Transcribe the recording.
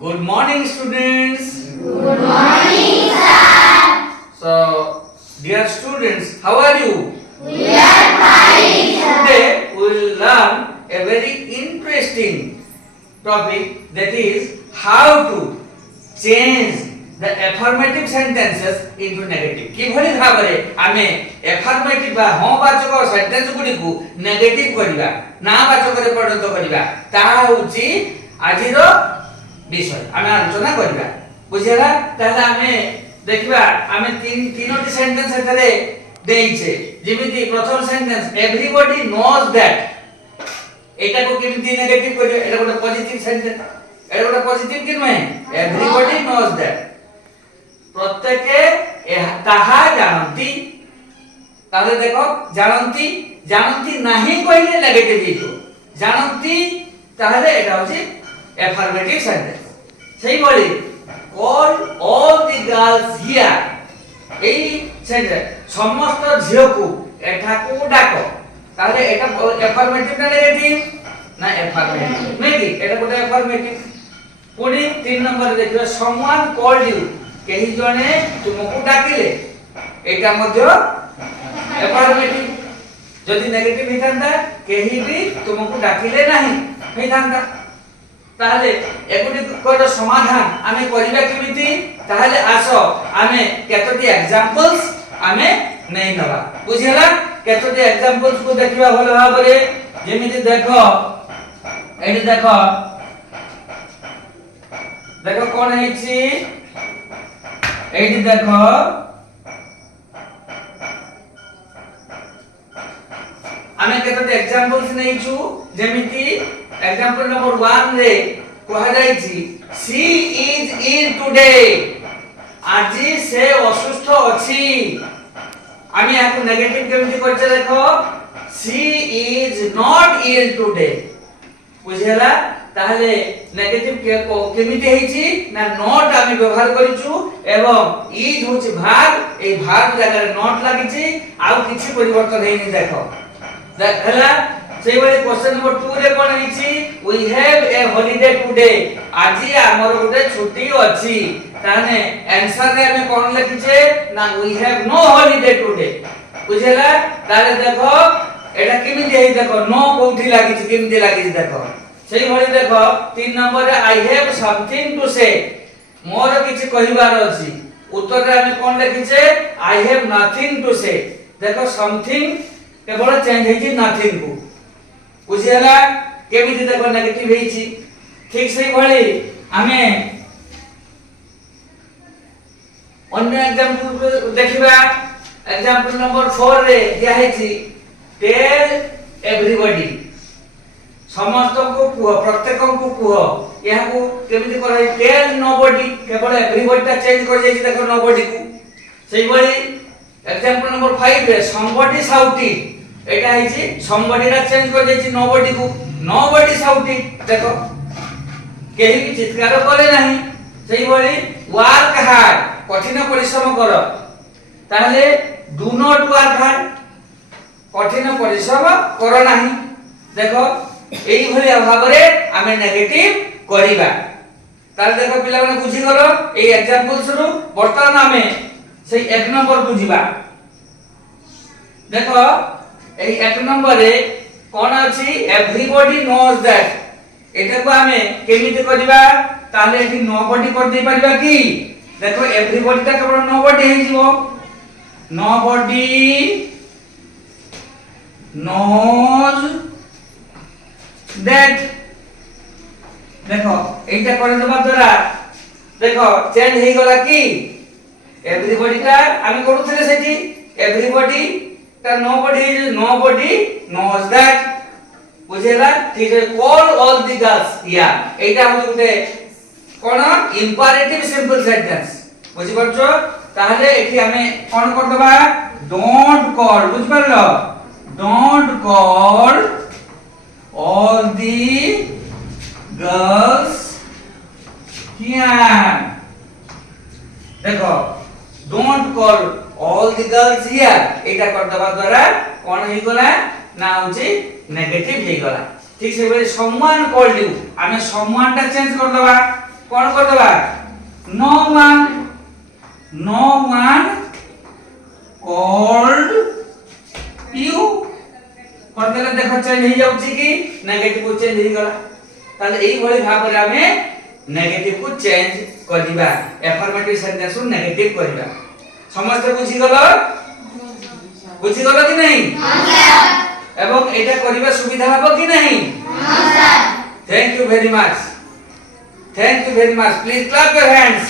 Good morning, students. Good morning, sir. So, dear students, how are you? We are fine, sir. Today we will learn a very interesting topic, that is how to change the affirmative sentences into negative. কিভাবে ভাবে আমি affirmative বা ହଁ বাচক সেন্টেন্স গুড়িକୁ নেগেটিভ করিবা না বাচকরে পরিণত করিবা তাহা হচ্ছে আজির বিষয় আমি আলোচনা করিবা বুঝিলা। তাহলে আমি দেখিবা আমি তিনটি সেন্টেন্স এখানে দেইছে। যেমিতি প্রথম সেন্টেন্স এভরিবডি নোজ দ্যাট, এটাকে কেমিতি নেগেটিভ করিবা, এটা একটা পজিটিভ সেন্টেন্স, এটা একটা পজিটিভ কি নয়? এভরিবডি নোজ দ্যাট, প্রত্যেকে তাহা জানতি। তাহলে দেখো জানতি, জানতি নাহি কইলে নেগেটিভ হইতো, জানতি তাহলে এটা হচ্ছে অ্যাফার্মেটিভ সেন্টেন্স। সেইভাবে all all the girls here, এই সেন্টেন্স সমস্ত ঝিওকু এঠাকু ডাকো, তাহলে এটা অ্যাফার্মেটিভ না নেগেটিভ? না অ্যাফার্মেটিভ, নাকি এটা কোটা অ্যাফার্মেটিভ। পুনি 3 নম্বরে দেখিবা someone called you, কেহি জনে তোমাকে ডাকিলে, এটা মধ্য অ্যাফার্মেটিভ। যদি নেগেটিভ হইতান্তা কেহি বি তোমাকে ডাকিলে নাহি হইতান্তা। তাহলে এগুলির সমাধান আমি করিবা কেমিতি? তাহলে আসো আমি কেতটি এক্সাম্পলস আমি নেই নবা, বুঝিলা? কেতটি এক্সাম্পলস কো দেখিবা ভালো ভাবে। যেমিতি দেখো এটি দেখো, দেখো কোন হইছি, এইটি দেখো আমি কেতটি এক্সাম্পলস নেইছু। যেমিতি এক্সাম্পল নম্বর 1 রে কোহা যাইছি she is ill today, আজি সে অসুস্থ ଅଛି। আমি এখন নেগেটিভ কেমিতি করছে দেখো she is not ill today, বুঝিলা? তাহলে নেগেটিভ কেমিতি হইছি না নট আমি ব্যবহার করিছু এবং ইজ হচ্ছে ভার্ব, এই ভার্ব জায়গায় নট লাগিছি, আর কিছু পরিবর্তন হয়নি। দেখো দেখলা সেইভাবে কোশ্চেন নম্বর 2 রে কোন হইছি we have a holiday today, আজি আমার গোটে ছুটি আছে। তাহলে অ্যানসার রে আমি কোন লিখিছে না we have no holiday today, বুঝিলা? তাহলে দেখো এটা কেমিতি হই, দেখো নো কোউঠি লাগিছে, কেমিতি লাগিছে দেখো। সেইভাবে দেখো 3 নম্বরে I have something to say, মোর কিছু কহিবার আছে। উত্তরে আমি কোন লিখিছে I have nothing to say. দেখো সামথিং কেবল চেঞ্জ হইছি নাথিং কু, বুঝিলা? কেমিতি দেখো নেগেটিভ হইছি। ঠিক সেইভাবে আমি অন্য एग्जांपल দেখিবা। एग्जांपल নম্বর 4 রে দিয়া হইছি টেল এভরিবডি, সমস্তଙ୍କୁ কুহ, প্রত্যেকଙ୍କୁ কুহ। ইয়াকু কেমিতি করা হয় টেল নোবডি, কেবল এভরিবডিটা চেঞ্জ করে যাইছি দেখো নোবডি কু। সেইভাবে एग्जांपल নম্বর 5 রে somebody shouted, এটা হইছি somebodyটা চেঞ্জ করে যাইছি নোবডি কু, nobody shouted দেখো কেহি কি চিৎকার করে নাহি। সেইভাবে ওয়ার্ক হার্ড, কঠিন পরিশ্রম করো, তাহলে ডু নট ওয়ার্ক হার্ড, কঠিন পরিশ্রম করো নাহি। দেখো এইভাবে ভাবে আমি নেগেটিভ করিবা। তাহলে দেখো পিলাମାନେ বুঝি গল এই एग्जांपल्स রু। বর্তমান আমি সেই 1 নম্বর বুঝিবা। দেখো এই 1 নম্বরে কোন আছে এভরিবডি নোজ দ্যাট, এটাকে আমি কেমিতি করিবা? তাহলে এটি নোবডি করে দেই পারিবা কি? দেখো এভরিবডিটা কেবল নোবডি হই যিব, নোবডি নোজ দ্যাট। দেখো এইটা করে দেবার দ্বারা দেখো চেঞ্জ হই গলা কি? এভরিবডিটা আমি করুছিলে সেটি এভরিবডি তা নোবডি, নোবডি নোজ দ্যাট, বুঝিলা? ঠিক আছে। Call all the girls here, এইটা হচ্ছে ଗୋଟେ কোন ইম্পারেটিভ সিম্পল সেন্টেন্স, বুঝি পারছো? তাহলে এটি আমি কোন করে দেবা ডোন্ট কল, বুঝি পারলো? Don't call all the girls here. দেখো don't call all the girls here, এটা করে দেবার দ্বারা কোন হই গলা না হচ্ছে নেগেটিভ হই গলা। ঠিক সেভাবে someone called you, আমি someoneটা চেঞ্জ করে দেবা কোন করদবা no one called you করদেলে দেখো চেঞ্জ হই যাଉଛି কি নেগেটিভ চেঞ্জ হই গলা তাহলে এই ভଳି ভাବରେ আমি নেগেটিভ কো চেঞ্জ করিবা এফার্মেটিভ সেন্টেন্স কো নেগেটিভ করিবা সমস্ত বুঝি গল কি নাই এবং এটা করিবা সুবিধা হবে কি নাই thank you very much please clap your hands